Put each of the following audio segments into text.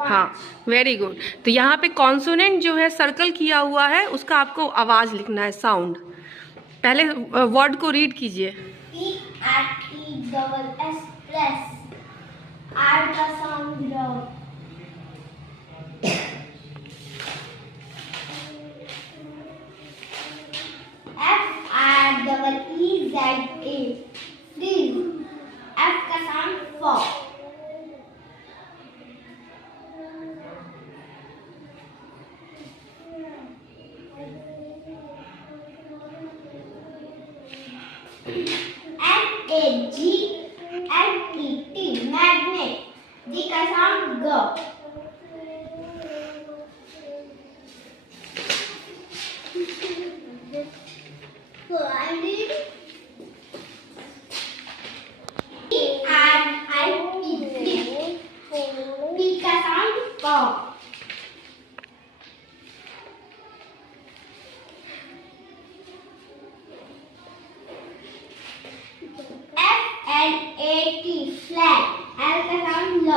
हाँ, very good. तो यहाँ पे कॉन्सोनेंट जो है सर्कल किया हुआ है उसका आपको आवाज लिखना है, साउंड। पहले वर्ड को रीड कीजिए। का साउंड FREEZA, freeze, F का साउंड फॉ। MAGNET, magnet, G का साउंड ग। P का साउंड प। FLAT, flat, L का साउंड ल।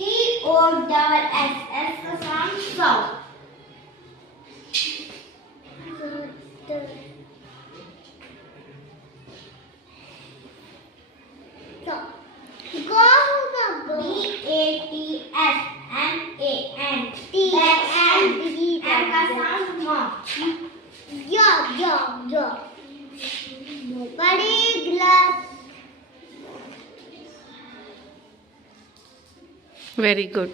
TOSS, S का साउंड स। Very good.